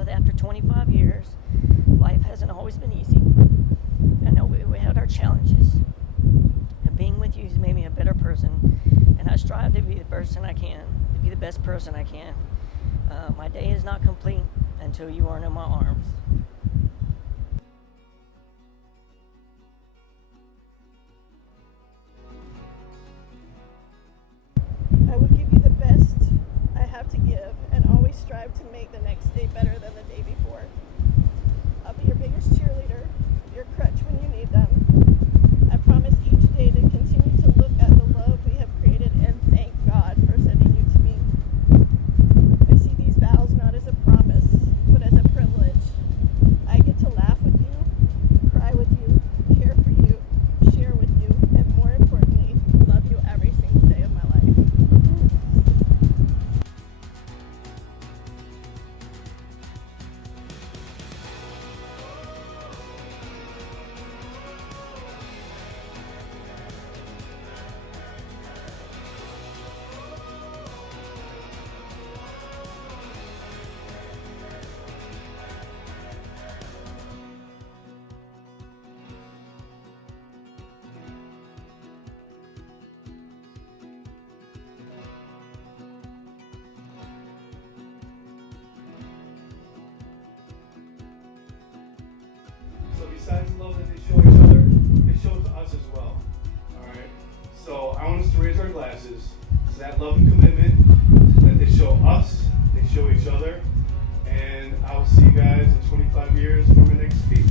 know that after 25 years, life hasn't always been easy. I know we had our challenges. And being with you has made me a better person. And I strive to be the person I can, to be the best person I can. My day is not complete until you aren't in my arms. I will give you the best I have to give and always strive to make the next day better than the day before. I'll be your biggest cheerleader, your crutch when you need them. I promise each day to continue to look at the love we have created and thank God for sending you to me. I see these vows not as a promise, but as a privilege. I get to laugh with you, cry with you, care for you, share with you, and more importantly, love you every single day of my life. So besides the love that they show each other, they show it to us as well. Alright? So I want us to raise our glasses to that love and commitment that they show us, they show each other, and I will see you guys in 25 years for my next speech.